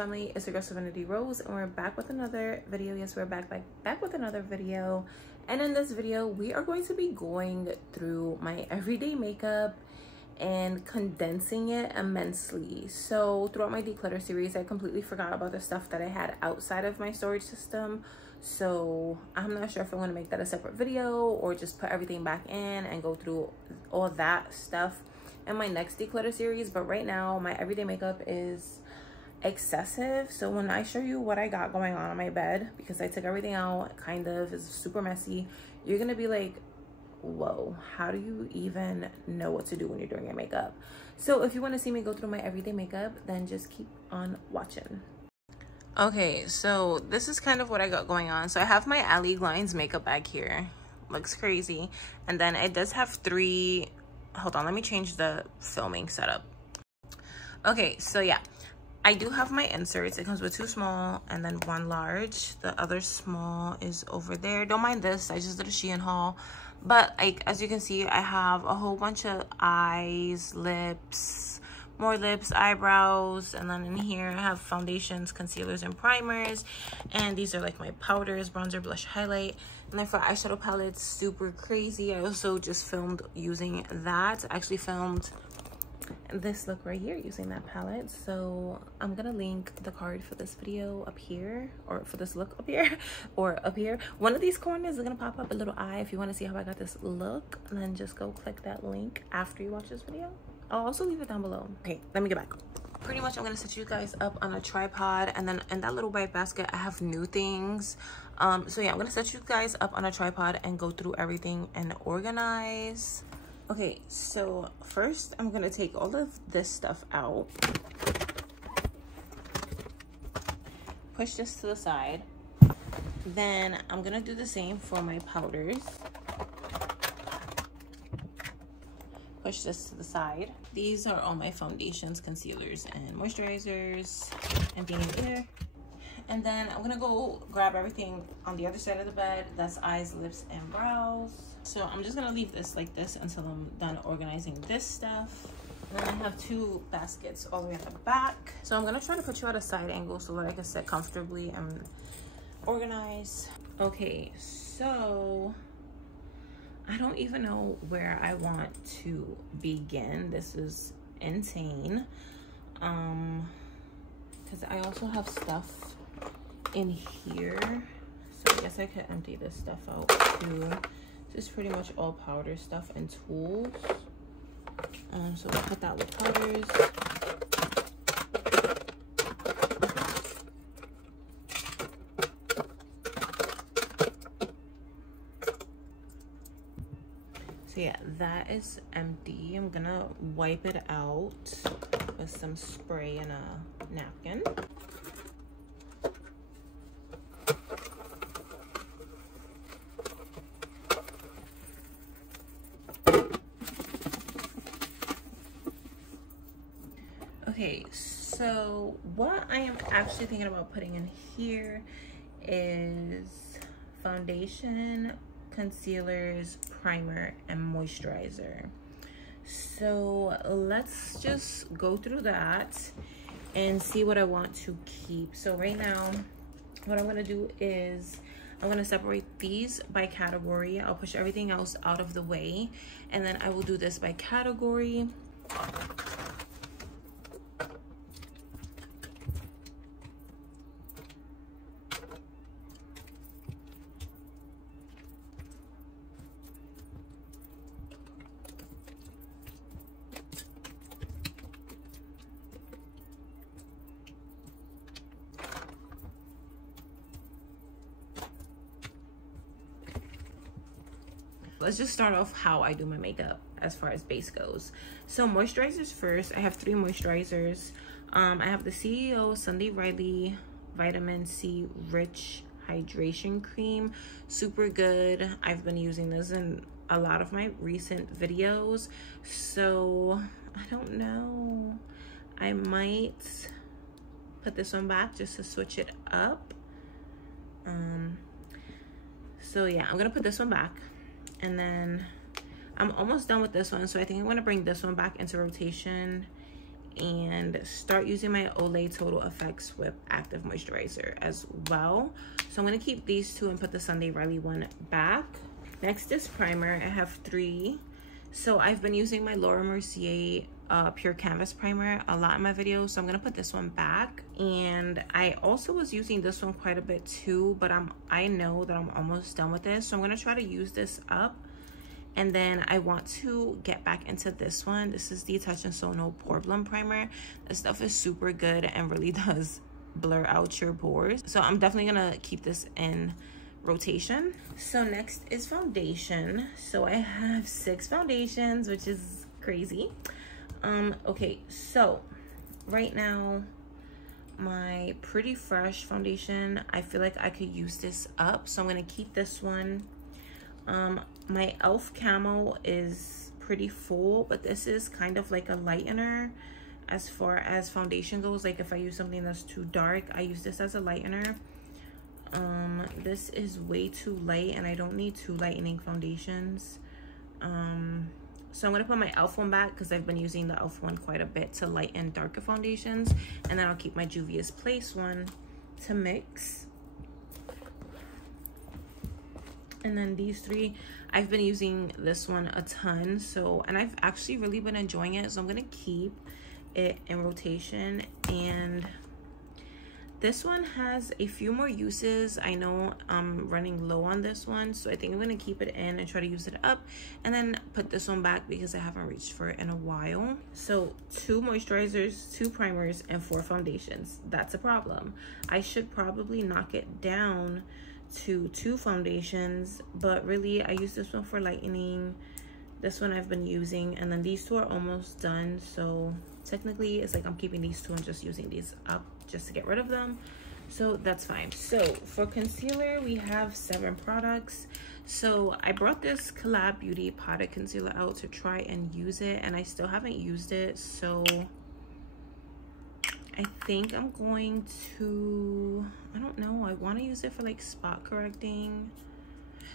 family, it's your girl Serenity Rose, and we're back with another video. Yes, we're back with another video. And in this video, we are going to be going through my everyday makeup and condensing it immensely. So throughout my declutter series, I completely forgot about the stuff that I had outside of my storage system. So I'm not sure if I'm going to make that a separate video or just put everything back in and go through all that stuff in my next declutter series. But right now, my everyday makeup is excessive. So when I show you what I got going on my bed, because I took everything out, kind of, it's super messy, you're gonna be like, whoa, how do you even know what to do when you're doing your makeup? So if you want to see me go through my everyday makeup, then just keep on watching. Okay, so this is kind of what I got going on. So I have my Ali Glines makeup bag here. Looks crazy. And then it does have three, hold on, let me change the filming setup. Okay, so yeah, I do have my inserts. It comes with two small and then one large. The other small is over there. Don't mind this, I just did a Shein haul. But like, as you can see, I have a whole bunch of eyes, lips, more lips, eyebrows, and then in here I have foundations, concealers, and primers. And these are like my powders, bronzer, blush, highlight. And then for eyeshadow palettes, super crazy. I also just filmed using that. I actually filmed this look right here using that palette. So I'm gonna link the card for this video up here, or for this look up here, or up here. One of these corners is gonna pop up a little eye if you want to see how I got this look, and then just go click that link after you watch this video. I'll also leave it down below. Okay, let me get back. Pretty much I'm gonna set you guys up on a tripod, and then in that little white basket I have new things. So yeah, I'm gonna set you guys up on a tripod and go through everything and organize. Okay, so first I'm gonna take all of this stuff out, push this to the side. Then I'm gonna do the same for my powders. Push this to the side. These are all my foundations, concealers, and moisturizers, emptying in there. And then I'm gonna go grab everything on the other side of the bed. That's eyes, lips, and brows. So I'm just gonna leave this like this until I'm done organizing this stuff. And then I have two baskets all the way at the back. So I'm gonna try to put you at a side angle so that I can sit comfortably and organize. Okay, so I don't even know where I want to begin. This is insane. Because I also have stuff in here. So I guess I could empty this stuff out too. This is pretty much all powder stuff and tools. So we'll put that with powders. So yeah, that is empty. I'm gonna wipe it out with some spray and a napkin. Okay, so what I am actually thinking about putting in here is foundation, concealers, primer, and moisturizer. So let's just go through that and see what I want to keep. So right now, what I'm gonna do is I'm gonna separate these by category. I'll push everything else out of the way, and then I will do this by category. Let's just start off how I do my makeup as far as base goes. So moisturizers first. I have three moisturizers. I have the CEO Sunday Riley Vitamin C Rich Hydration Cream. Super good. I've been using this in a lot of my recent videos. So I don't know. I might put this one back just to switch it up. So yeah, I'm gonna put this one back. And then I'm almost done with this one, so I think I'm gonna bring this one back into rotation and start using my Olay Total Effects Whip Active Moisturizer as well. So I'm going to keep these two and put the Sunday Riley one back. Next is primer. I have 3. So I've been using my Laura Mercier Pure Canvas Primer a lot in my videos, so I'm going to put this one back. And I also was using this one quite a bit too, but I know that I'm almost done with this, so I'm going to try to use this up. And then I want to get back into this one. This is the Touch in Sono Pore Blum Primer. This stuff is super good and really does blur out your pores. So I'm definitely gonna keep this in rotation. So next is foundation. So I have 6 foundations, which is crazy. Okay, so right now, my Pretty Fresh foundation, I feel like I could use this up. So I'm gonna keep this one. My e.l.f. Camo is pretty full, but this is kind of like a lightener as far as foundation goes. Like if I use something that's too dark, I use this as a lightener. This is way too light and I don't need 2 lightening foundations. So I'm gonna put my e.l.f. one back because I've been using the e.l.f. one quite a bit to lighten darker foundations, and then I'll keep my Juvia's Place one to mix. And then these 3, I've been using this one a ton, so, and I've actually really been enjoying it, so I'm gonna keep it in rotation. And this one has a few more uses. I know I'm running low on this one, so I think I'm gonna keep it in and try to use it up, and then put this one back because I haven't reached for it in a while. So 2 moisturizers, 2 primers, and 4 foundations. That's a problem. I should probably knock it down to 2 foundations, but really I use this one for lightening. This one I've been using, and then these 2 are almost done, so technically it's like I'm keeping these 2 and just using these up just to get rid of them, so that's fine. So for concealer, we have 7 products. So I brought this Collab Beauty Potted Concealer out to try and use it, and I still haven't used it, so I think I'm going to, I don't know, I want to use it for like spot correcting.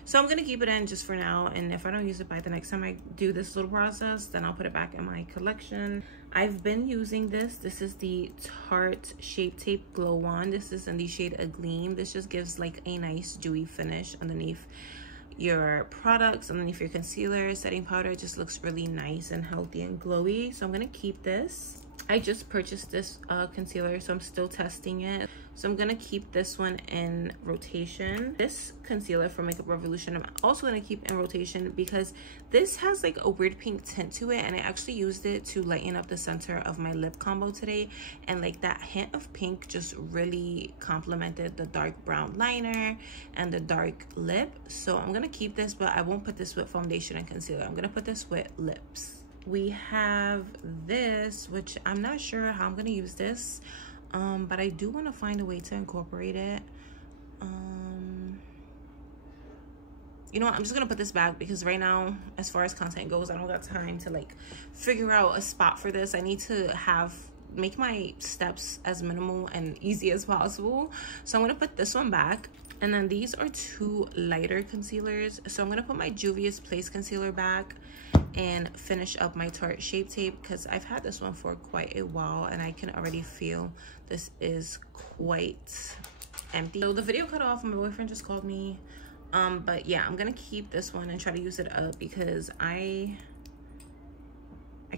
So I'm going to keep it in just for now, and if I don't use it by the next time I do this little process, then I'll put it back in my collection. I've been using this. This is the Tarte Shape Tape Glow Wand. This is in the shade Agleam. This just gives like a nice dewy finish underneath your products, underneath your concealer. Setting powder, it just looks really nice and healthy and glowy. So I'm going to keep this. I just purchased this concealer, so I'm still testing it. So I'm gonna keep this one in rotation. This concealer from Makeup Revolution, I'm also gonna keep in rotation because this has like a weird pink tint to it, and I actually used it to lighten up the center of my lip combo today. And like that hint of pink just really complemented the dark brown liner and the dark lip. So I'm gonna keep this, but I won't put this with foundation and concealer. I'm gonna put this with lips. We have this, which I'm not sure how I'm going to use this, but I do want to find a way to incorporate it. You know what, I'm just going to put this back because right now, as far as content goes, I don't got time to like figure out a spot for this. I need to make my steps as minimal and easy as possible. So I'm going to put this one back. And then these are 2 lighter concealers. So I'm going to put my Juvia's Place concealer back and finish up my Tarte Shape Tape because I've had this one for quite a while and I can already feel this is quite empty. So the video cut off, my boyfriend just called me. But yeah, I'm gonna keep this one and try to use it up because I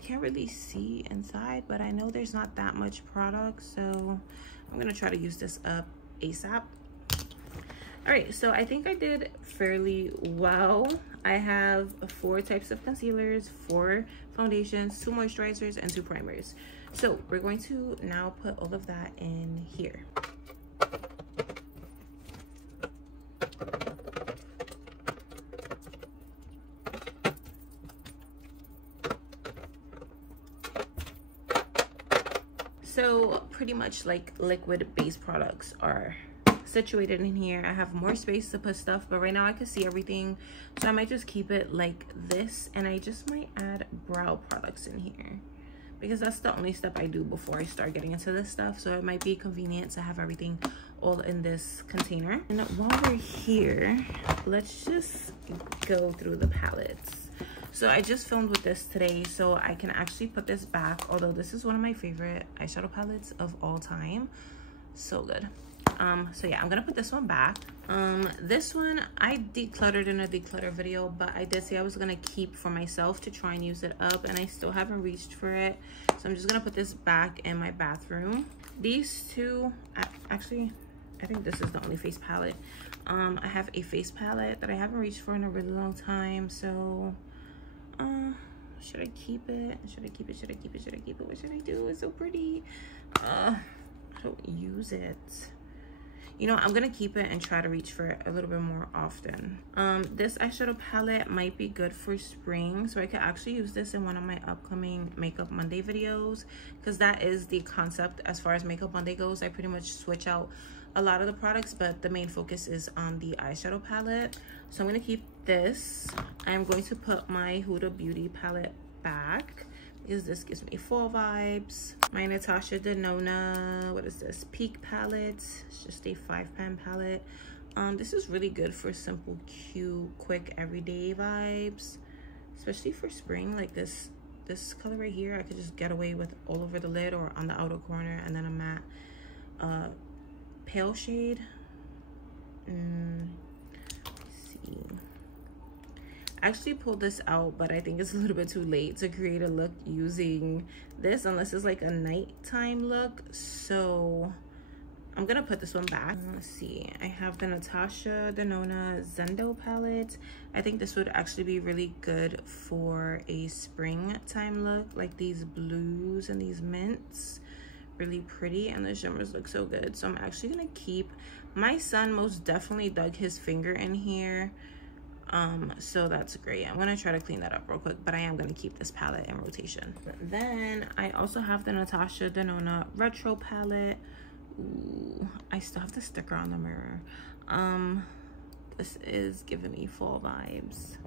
can't really see inside, but I know there's not that much product, so I'm gonna try to use this up ASAP. All right, so I think I did fairly well. I have 4 types of concealers, 4 foundations, 2 moisturizers, and 2 primers. So we're going to now put all of that in here. So pretty much like liquid base products are situated in here. I have more space to put stuff, but right now I can see everything, so I might just keep it like this, and I just might add brow products in here because that's the only step I do before I start getting into this stuff. So it might be convenient to have everything all in this container. And while we're here, let's just go through the palettes. So I just filmed with this today, so I can actually put this back, although this is one of my favorite eyeshadow palettes of all time. So good. So yeah, I'm gonna put this one back. This one I decluttered in a declutter video, but I did say I was gonna keep for myself to try and use it up, and I still haven't reached for it. So I'm just gonna put this back in my bathroom. These two, actually, I think this is the only face palette. I have a face palette that I haven't reached for in a really long time. So, should I keep it? Should I keep it? Should I keep it? Should I keep it? What should I do? It's so pretty. I don't use it. You know, I'm gonna keep it and try to reach for it a little bit more often. This eyeshadow palette might be good for spring, so I could actually use this in one of my upcoming Makeup Monday videos, because that is the concept as far as Makeup Monday goes. I pretty much switch out a lot of the products, but the main focus is on the eyeshadow palette. So I'm gonna keep this. I'm going to put my Huda Beauty palette back, because this gives me fall vibes. My Natasha Denona, what is this? Peak palette. It's just a 5-pan palette. This is really good for simple, cute, quick, everyday vibes, especially for spring. Like this color right here, I could just get away with all over the lid or on the outer corner, and then a matte pale shade. Let's see. I actually pulled this out, but I think it's a little bit too late to create a look using this unless it's like a nighttime look. So I'm gonna put this one back. Let's see, I have the Natasha Denona Zendo palette. I think this would actually be really good for a springtime look, like these blues and these mints. Really pretty, and the shimmers look so good. So I'm actually gonna keep. My son most definitely dug his finger in here, so that's great. I'm gonna try to clean that up real quick, but I am gonna keep this palette in rotation. Then I also have the Natasha Denona Retro palette. Ooh, I still have the sticker on the mirror. This is giving me fall vibes.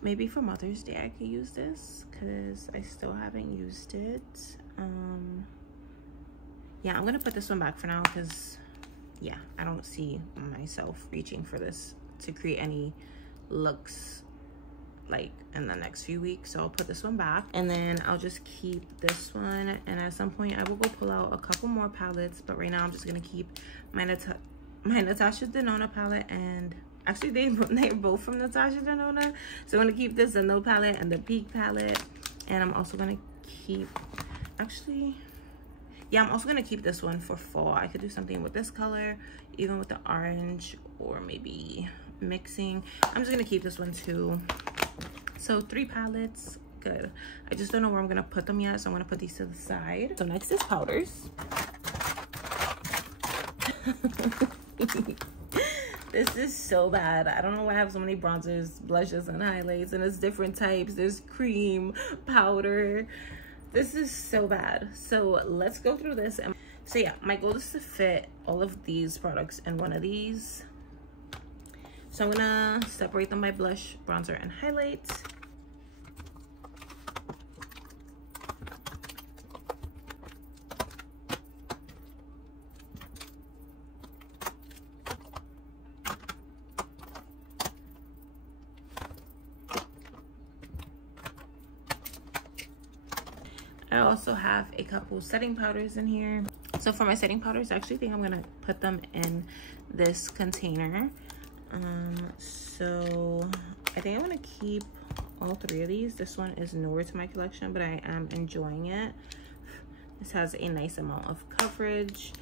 Maybe for Mother's Day I could use this, because I still haven't used it. Yeah, I'm gonna put this one back for now, because yeah, I don't see myself reaching for this to create any looks like in the next few weeks. So I'll put this one back, and then I'll just keep this one, and at some point I will go pull out a couple more palettes, but right now I'm just gonna keep my Natasha Denona palette, and actually they're both from Natasha Denona. So I'm gonna keep this Zendo palette and the Peak palette, and I'm also gonna keep, actually, yeah, I'm also gonna keep this one for fall. I could do something with this color, even with the orange, or maybe mixing. I'm just gonna keep this one too. So 3 palettes, good. I just don't know where I'm gonna put them yet, so I'm gonna put these to the side. So next is powders. This is so bad. I don't know why I have so many bronzers, blushes, and highlights, and it's different types. There's cream, powder. This is so bad. So let's go through this. So yeah, my goal is to fit all of these products in one of these. So I'm gonna separate them by blush, bronzer, and highlights. I also have a couple setting powders in here. So for my setting powders, I actually think I'm gonna put them in this container. So I think I'm gonna keep all 3 of these. This one is newer to my collection, but I am enjoying it. This has a nice amount of coverage.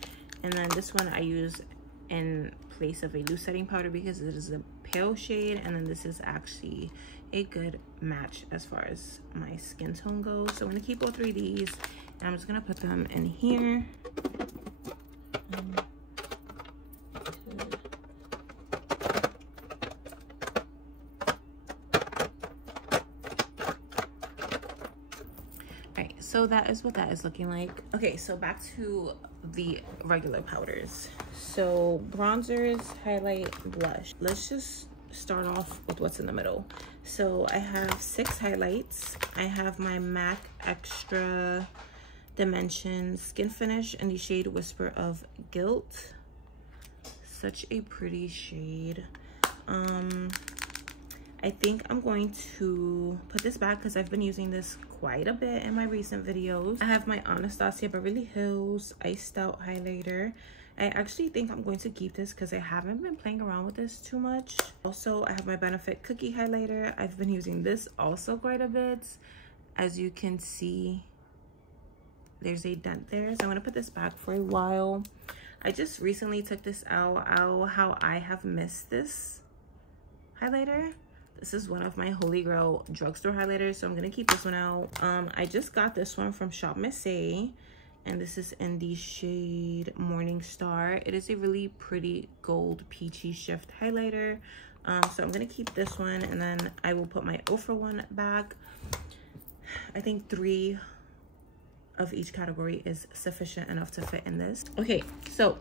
And then this one I use in place of a loose setting powder because it is a pale shade, and then this is actually a good match as far as my skin tone goes. So I'm gonna keep all 3 of these, and I'm just gonna put them in here. Alright, so that is what that is looking like. Okay, so back to the regular powders. So bronzers, highlight, blush. Let's just start off with what's in the middle. So I have 6 highlights. I have my MAC Extra Dimension Skin Finish in the shade Whisper of Guilt. Such a pretty shade. I think I'm going to put this back because I've been using this quite a bit in my recent videos. I have my Anastasia Beverly Hills Iced Out highlighter. I actually think I'm going to keep this because I haven't been playing around with this too much. Also, I have my Benefit Cookie highlighter. I've been using this also quite a bit. As you can see, there's a dent there. So I'm going to put this back for a while. I just recently took this out. How I have missed this highlighter. This is one of my holy grail drugstore highlighters, so I'm going to keep this one out. I just got this one from Shop Miss A. And this is in the shade Morning Star. It is a really pretty gold peachy shift highlighter. So I'm gonna keep this one, and then I will put my Ofra one back. I think 3 of each category is sufficient enough to fit in this. Okay, so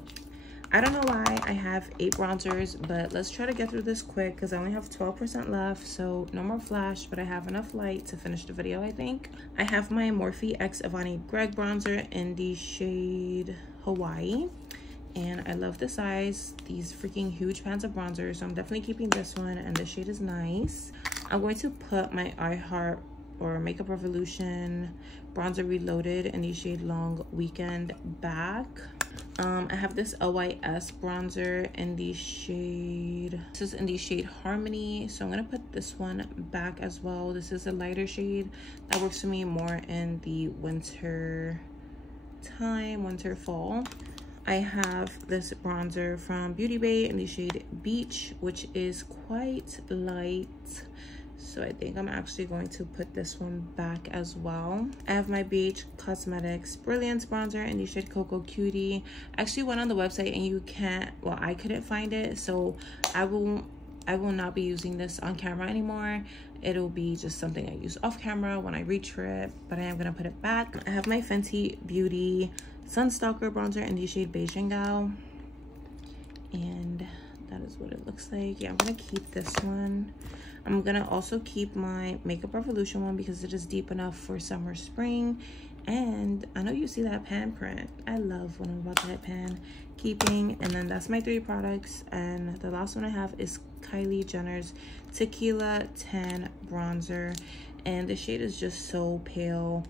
I don't know why I have 8 bronzers, but let's try to get through this quick because I only have 12% left. So no more flash, but I have enough light to finish the video, I think. I have my Morphe X Avani Greg bronzer in the shade Hawaii. And I love the size, these freaking huge pans of bronzer. So I'm definitely keeping this one, and the shade is nice. I'm going to put my I Heart or Makeup Revolution bronzer Reloaded in the shade Long Weekend back. I have this LYS bronzer in the shade, this is in the shade Harmony, so I'm gonna put this one back as well. This is a lighter shade that works for me more in the winter time, winter fall. I have this bronzer from Beauty Bay in the shade Beach, which is quite light. So I think I'm actually going to put this one back as well. I have my BH Cosmetics Brilliance bronzer in the shade Cocoa Cutie. I actually went on the website and you can't, well, I couldn't find it. So I will not be using this on camera anymore. It'll be just something I use off camera when I reach for it, but I am gonna put it back. I have my Fenty Beauty Sunstalker bronzer in the shade Beijing Gal. And that is what it looks like. Yeah, I'm gonna keep this one. I'm gonna also keep my Makeup Revolution one because it is deep enough for summer, spring. And I know you see that pan print. I love when I'm about to hit pan. Keeping, and then that's my 3 products. And the last one I have is Kylie Jenner's Tequila Tan bronzer. And the shade is just so pale.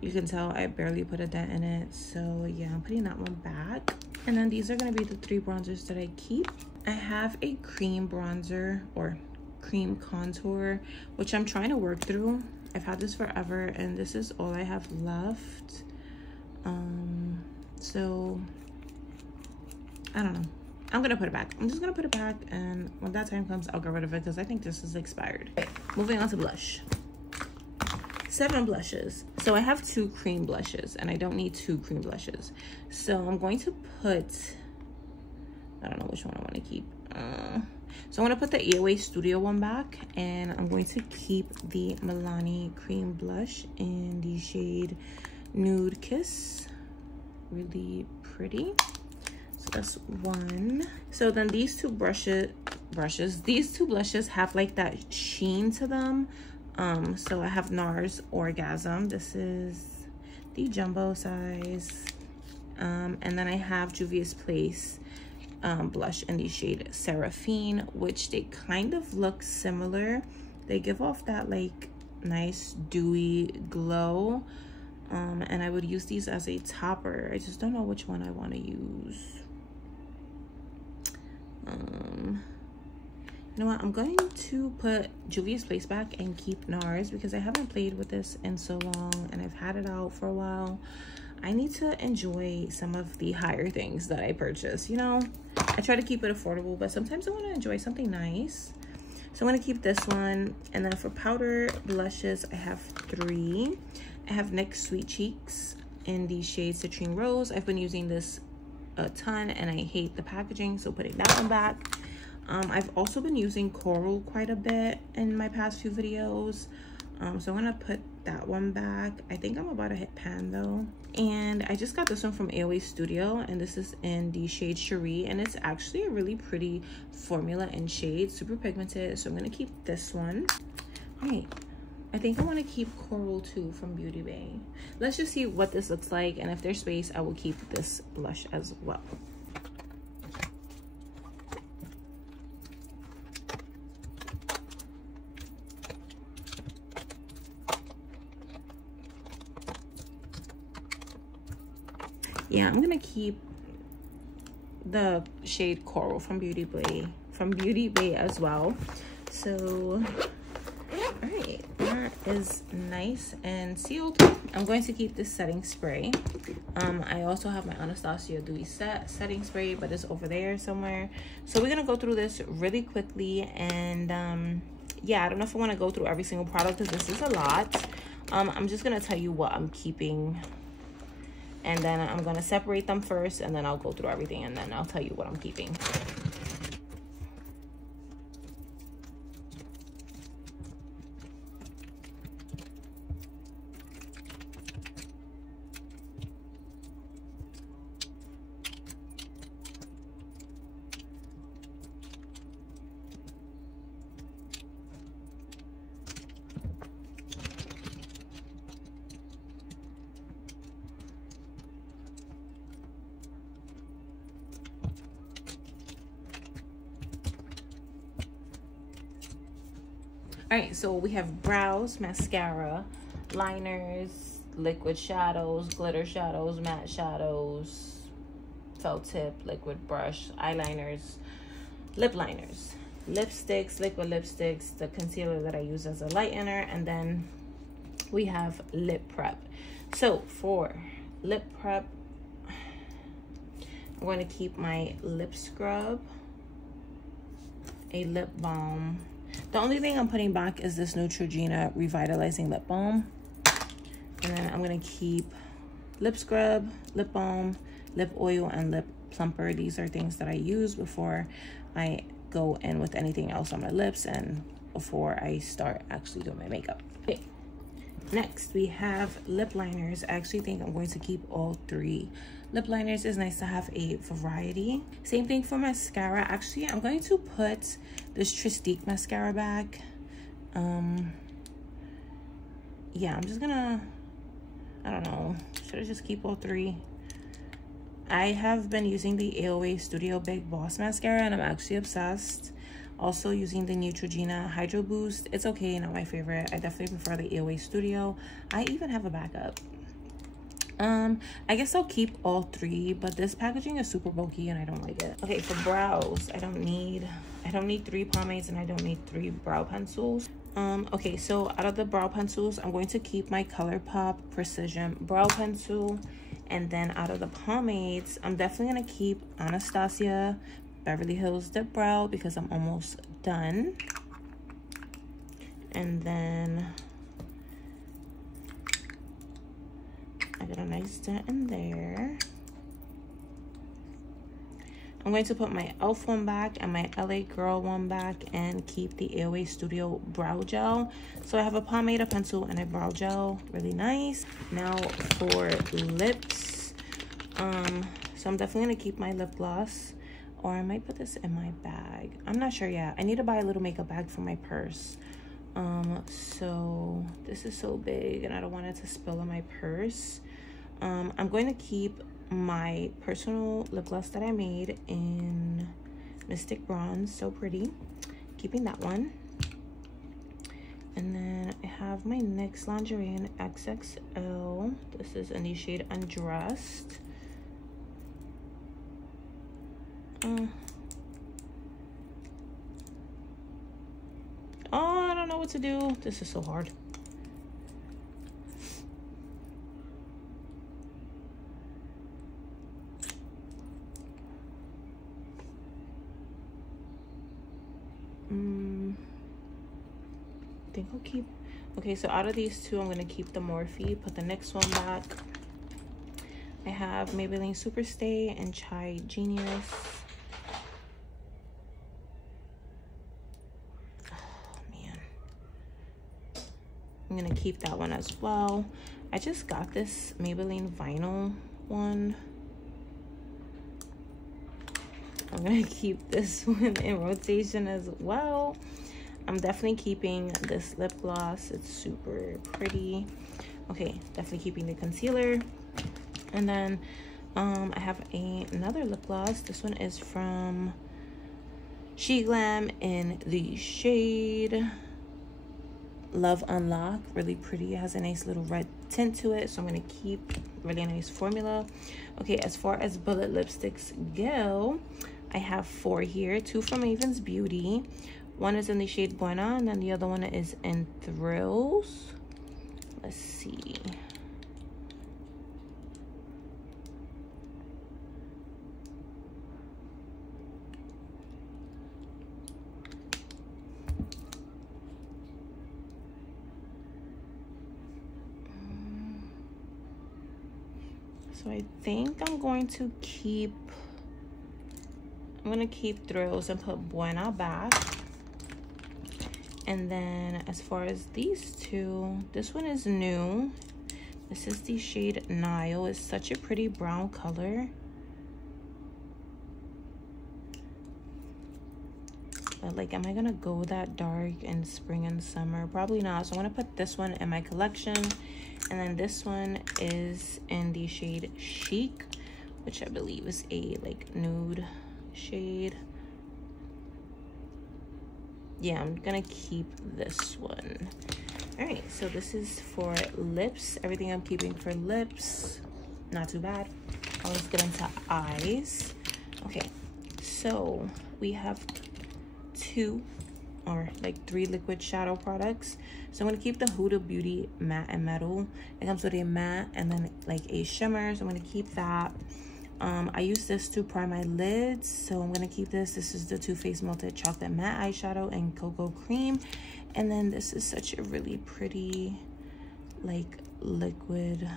You can tell I barely put a dent in it. So yeah, I'm putting that one back. And then these are gonna be the 3 bronzers that I keep. I have a cream bronzer or cream contour, which I'm trying to work through. I've had this forever and this is all I have left. So I don't know, I'm gonna put it back. I'm just gonna put it back, and when that time comes I'll get rid of it because I think this is expired. Okay, moving on to blush. 7 blushes. So I have 2 cream blushes and I don't need 2 cream blushes, so I'm going to put, I don't know which one I want to keep. So I'm going to put the EOA Studio one back, and I'm going to keep the Milani cream blush in the shade Nude Kiss. Really pretty. So that's one. So then these two these two blushes have like that sheen to them. So I have NARS Orgasm. This is the jumbo size. And then I have Juvia's Place blush in the shade Seraphine, which they kind of look similar. They give off that like nice dewy glow, and I would use these as a topper. I just don't know which one I want to use. You know what, I'm going to put Juvia's Place back and keep NARS because I haven't played with this in so long and I've had it out for a while. I need to enjoy some of the higher things that I purchase, you know. I try to keep it affordable, but sometimes I want to enjoy something nice. So I'm going to keep this one. And then for powder blushes, I have 3. I have NYX Sweet Cheeks in the shade Citrine Rose. I've been using this a ton and I hate the packaging, so putting that one back. I've also been using Coral quite a bit in my past few videos. So I'm gonna put that one back. I think I'm about to hit pan though. And I just got this one from AOA Studio, and this is in the shade Cherie, and it's actually a really pretty formula and shade, super pigmented. So I'm gonna keep this one. All right, I think I want to keep Coral too from Beauty Bay. Let's just see what this looks like, and if there's space I will keep this blush as well. Yeah, I'm gonna keep the shade Coral from Beauty Bay as well. So all right, that is nice and sealed. I'm going to keep this setting spray. I also have my Anastasia Dewy setting spray, but it's over there somewhere. So we're gonna go through this really quickly, and yeah, I don't know if I want to go through every single product because this is a lot. I'm just gonna tell you what I'm keeping, and then I'm gonna separate them first, and then I'll go through everything, and then I'll tell you what I'm keeping. All right, so we have brows, mascara, liners, liquid shadows, glitter shadows, matte shadows, felt tip, liquid brush, eyeliners, lip liners, lipsticks, liquid lipsticks, the concealer that I use as a lightener, and then we have lip prep. So for lip prep, I'm going to keep my lip scrub, a lip balm. The only thing I'm putting back is this Neutrogena Revitalizing Lip Balm. And then I'm going to keep lip scrub, lip balm, lip oil, and lip plumper. These are things that I use before I go in with anything else on my lips and before I start actually doing my makeup. Okay. Next, we have lip liners. I actually think I'm going to keep all three. Lip liners is nice to have a variety. Same thing for mascara. Actually, I'm going to put this Tristique mascara back. Yeah, I'm just gonna, I don't know, should I just keep all three? I have been using the AOA Studio Big Boss mascara, and I'm actually obsessed. Also using the Neutrogena Hydro Boost. It's okay, not my favorite. I definitely prefer the AOA Studio. I even have a backup. I guess I'll keep all three, but this packaging is super bulky and I don't like it. Okay, for brows, I don't need 3 pomades and I don't need 3 brow pencils. Okay, so out of the brow pencils, I'm going to keep my ColourPop Precision Brow Pencil. And then out of the pomades, I'm definitely gonna keep Anastasia Beverly Hills Dip Brow because I'm almost done. And then I got a nice dent in there. I'm going to put my e.l.f. one back and my LA Girl one back and keep the AOA Studio Brow Gel. So I have a pomade, a pencil, and a brow gel. Really nice. Now for lips. So I'm definitely going to keep my lip gloss. Or I might put this in my bag. I'm not sure yet. I need to buy a little makeup bag for my purse. So this is so big and I don't want it to spill in my purse. I'm going to keep my personal lip gloss that I made in Mystic Bronze, so pretty. Keeping that one. And then I have my NYX lingerie in XXL. This is in the shade Undressed. Oh, I don't know what to do. This is so hard. I think I'll keep, okay, so out of these two, I'm gonna keep the Morphe, put the NYX one back. I have Maybelline Superstay and Chai Genius. Oh man, I'm gonna keep that one as well. I just got this Maybelline Vinyl one. I'm gonna keep this one in rotation as well. I'm definitely keeping this lip gloss. It's super pretty. Okay, definitely keeping the concealer. And then I have another lip gloss. This one is from She Glam in the shade Love Unlock, really pretty. It has a nice little red tint to it, so I'm gonna keep. Really nice formula. Okay, as far as bullet lipsticks go, I have 4 here. 2 from Maven's Beauty. One is in the shade Buena, and then the other one is in Thrills. Let's see. So I think I'm going to keep Thrills and put Buena back. And then as far as these two, this one is new. This is the shade Nile. It's such a pretty brown color. But like, am I gonna go that dark in spring and summer? Probably not. So I'm gonna put this one in my collection. And then this one is in the shade Chic, which I believe is a like nude shade. Yeah, I'm gonna keep this one. All right, so this is for lips. Everything I'm keeping for lips, not too bad. Let's get into eyes. Okay, so we have 2 or like 3 liquid shadow products. So I'm gonna keep the Huda Beauty matte and metal. It comes with a matte and then like a shimmer, so I'm gonna keep that. I use this to prime my lids, so I'm gonna keep this. This is the Too Faced Melted Chocolate Matte Eyeshadow in Cocoa Cream. And then this is such a really pretty like liquid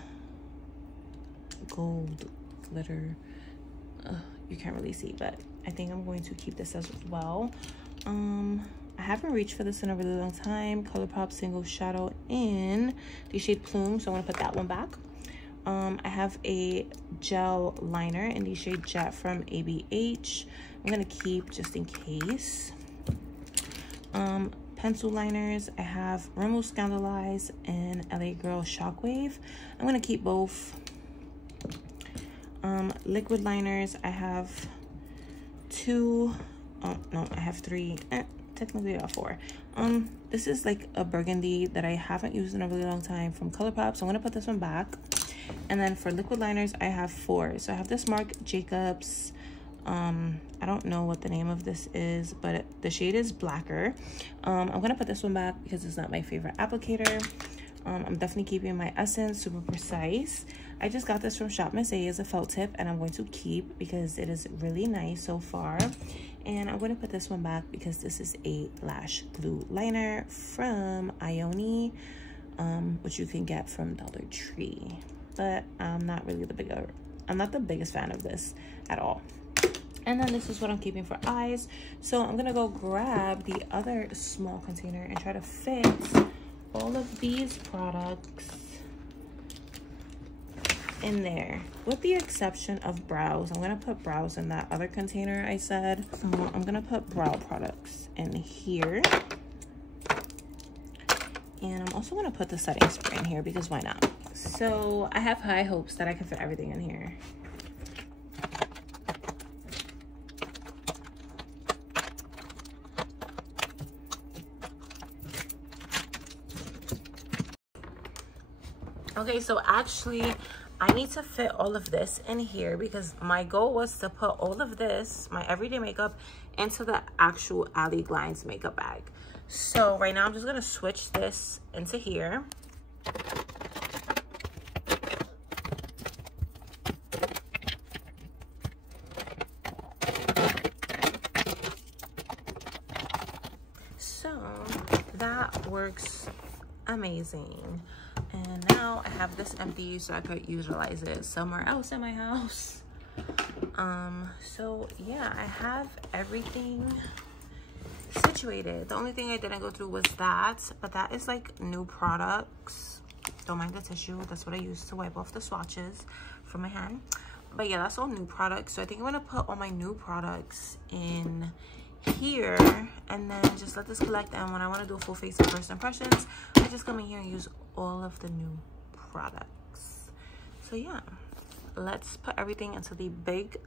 gold glitter. You can't really see, but I think I'm going to keep this as well. I haven't reached for this in a really long time. ColourPop Single Shadow in the shade Plume, so I'm gonna put that one back. I have a gel liner in the shade Jet from ABH. I'm gonna keep just in case. Pencil liners, I have Rimmel Scandalize and LA Girl Shockwave. I'm gonna keep both. Liquid liners, I have 2. Oh no, I have 3. Technically I have 4. This is like a burgundy that I haven't used in a really long time from ColourPop, so I'm gonna put this one back. And then for liquid liners, I have 4. So I have this Marc Jacobs. I don't know what the name of this is, but the shade is Blacker. I'm gonna put this one back because it's not my favorite applicator. I'm definitely keeping my Essence Super Precise. I just got this from Shop Miss A as a felt tip, and I'm going to keep because it is really nice so far. And I'm going to put this one back because this is a lash glue liner from Ioni, which you can get from Dollar Tree. But I'm not really I'm not the biggest fan of this at all. And then this is what I'm keeping for eyes. So I'm gonna go grab the other small container and try to fit all of these products in there, with the exception of brows. I'm gonna put brows in that other container I said. So I'm gonna put brow products in here. And I'm also gonna put the setting spray in here because why not? So I have high hopes that I can fit everything in here. Okay, so actually I need to fit all of this in here because my goal was to put all of this, my everyday makeup, into the actual Ali Glines makeup bag. So right now I'm just gonna switch this into here. So that works amazing. And now I have this empty so I could utilize it somewhere else in my house. So yeah, I have everything situated. The only thing I didn't go through was that, but that is like new products. Don't mind the tissue. That's what I use to wipe off the swatches from my hand. But yeah, that's all new products. So I think I'm gonna put all my new products in here and then just let this collect. And when I want to do a full face of first impressions, I just come in here and use all of the new products. So yeah, let's put everything into the big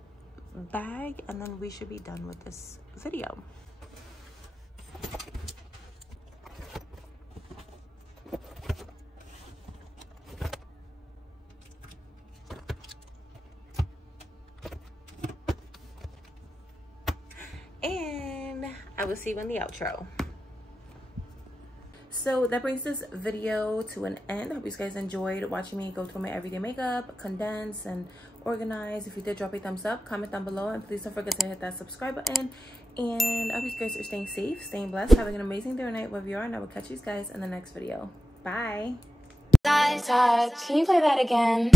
bag and then we should be done with this video. I will see you in the outro. So that brings this video to an end. I hope you guys enjoyed watching me go through my everyday makeup, condense and organize. If you did, drop a thumbs up, comment down below, and please don't forget to hit that subscribe button. And I hope you guys are staying safe, staying blessed, having an amazing day or night wherever you are, and I will catch you guys in the next video. Bye. Can you play that again?